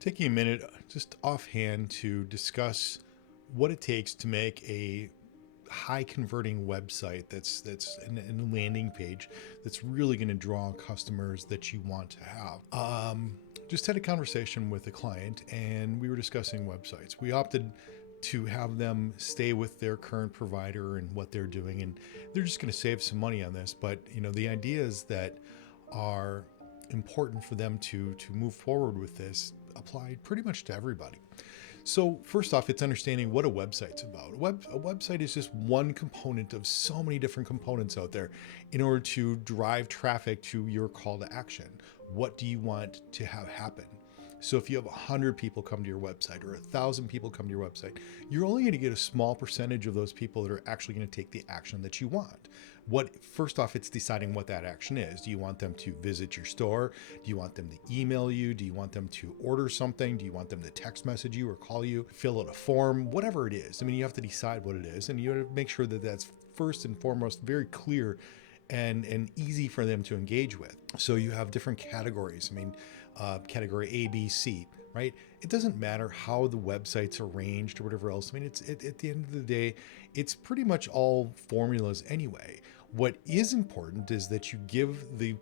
taking a minute just offhand to discuss what it takes to make a high converting website that's a landing page that's really going to draw customers that you want to have. Just had a conversation with a client and we were discussing websites. We opted to have them stay with their current provider and what they're doing, and they're just going to save some money on this. But the ideas that are important for them to move forward with this apply pretty much to everybody. So first off, it's understanding what a website's about. A website is just one component of so many different components out there in order to drive traffic to your call to action. What do you want to have happen? So if you have 100 people come to your website or 1,000 people come to your website, you're only going to get a small percentage of those people that are actually going to take the action that you want. First off, it's deciding what that action is. Do you want them to visit your store? Do you want them to email you? Do you want them to order something? Do you want them to text message you or call you, fill out a form, whatever it is? I mean, you have to decide what it is, and you have to make sure that that's first and foremost very clear and easy for them to engage with. So you have different categories. I mean, category A, B, C, right? It doesn't matter how the website's arranged or whatever else. I mean, it's at the end of the day, it's pretty much all formulas anyway. What is important is that you give the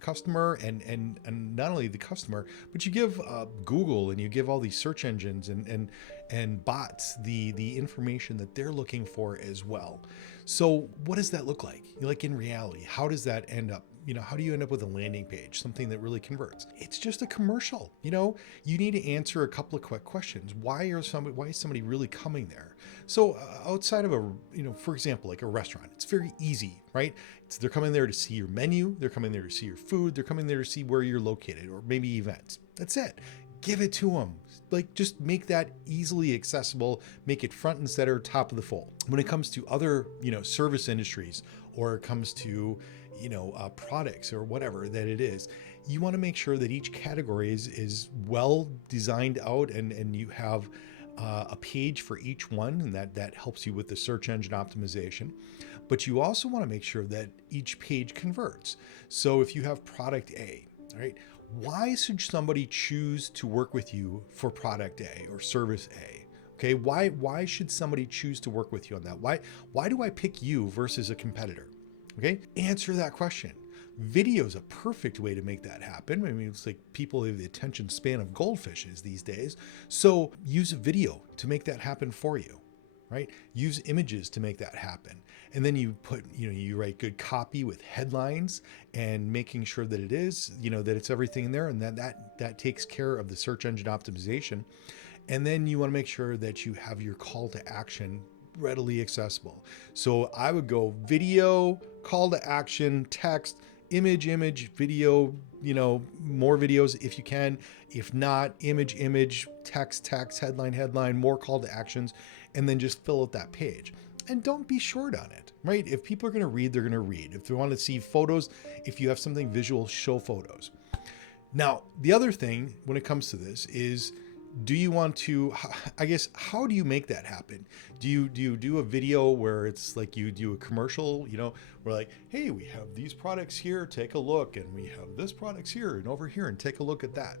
customer and not only the customer, but you give Google and you give all these search engines and bots the information that they're looking for as well. So what does that look like? Like in reality, how does that end up? How do you end up with a landing page, something that really converts? It's just a commercial. You need to answer a couple of quick questions. Why is somebody really coming there? So outside of for example, like a restaurant, it's very easy, right? They're coming there to see your menu. They're coming there to see your food. They're coming there to see where you're located or maybe events. That's it. Give it to them. Like, just make that easily accessible, make it front and center, top of the fold. When it comes to other, service industries, or it comes to, products or whatever that it is, you want to make sure that each category is well designed out and you have a page for each one, and that helps you with the search engine optimization. But you also want to make sure that each page converts. So if you have product A, right? Why should somebody choose to work with you for product A or service A? Okay, why should somebody choose to work with you on that? Why do I pick you versus a competitor? Okay, answer that question. Video is a perfect way to make that happen. I mean, it's like people have the attention span of goldfishes these days. So use a video to make that happen for you, right? Use images to make that happen. And then you you write good copy with headlines and making sure that it is, that it's everything in there, and that takes care of the search engine optimization. And then you want to make sure that you have your call to action readily accessible. So I would go video, call to action, text, image, video, more videos if you can. If not, image, text, headline, more call to actions, and then just fill out that page. And don't be short on it, right? If people are going to read, they're going to read. If they want to see photos, if you have something visual, show photos. Now, the other thing when it comes to this is, do you want to, I guess, how do you make that happen? Do you do a video where it's like you do a commercial, where like, hey, we have these products here, take a look, and we have this products here and over here, and take a look at that?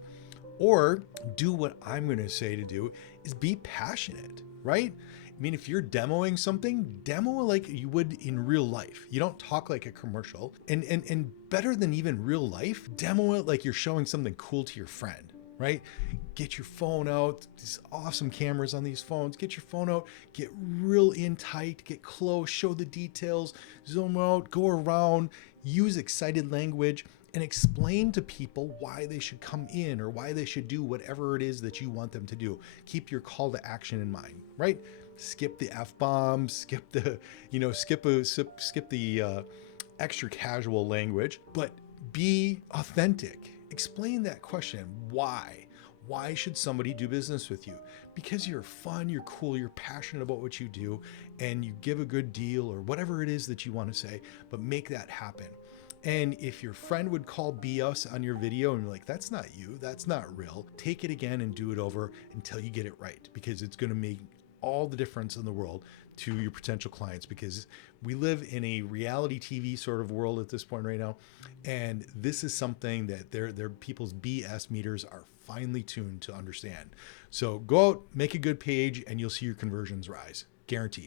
Or do what I'm going to say to do is be passionate, right? I mean, if you're demoing something, demo like you would in real life. You don't talk like a commercial. And better than even real life, demo it like you're showing something cool to your friend. Right? Get your phone out. These awesome cameras on these phones. Get your phone out. Get real in tight. Get close. Show the details. Zoom out. Go around. Use excited language and explain to people why they should come in or why they should do whatever it is that you want them to do. Keep your call to action in mind. Right? Skip the F-bombs. Skip the extra casual language. But be authentic. Explain that question. Why? Why should somebody do business with you? Because you're fun, you're cool, you're passionate about what you do, and you give a good deal or whatever it is that you want to say, but make that happen. And if your friend would call BS on your video and you're like, that's not you, that's not real, take it again and do it over until you get it right, because it's going to make all the difference in the world to your potential clients, because we live in a reality TV sort of world at this point right now. And this is something that their people's BS meters are finely tuned to understand. So go out, make a good page, and you'll see your conversions rise. Guaranteed.